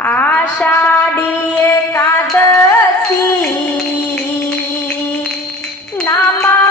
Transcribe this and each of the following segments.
आषाढी एकादशी नामा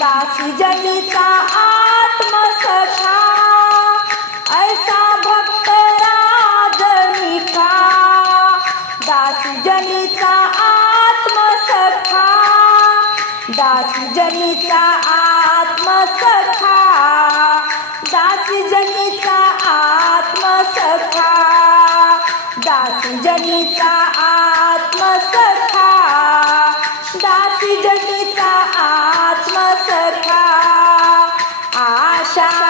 दास जन का आत्म सखा ऐसा भक्त राजनी का दास जन का आत्म सखा दास जन का आत्म सखा दास जन का Tchau!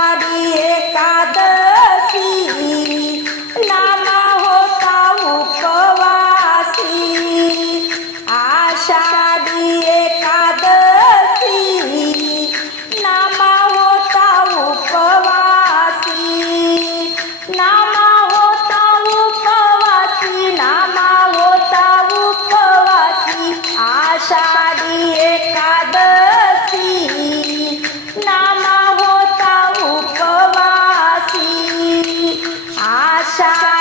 Tchau.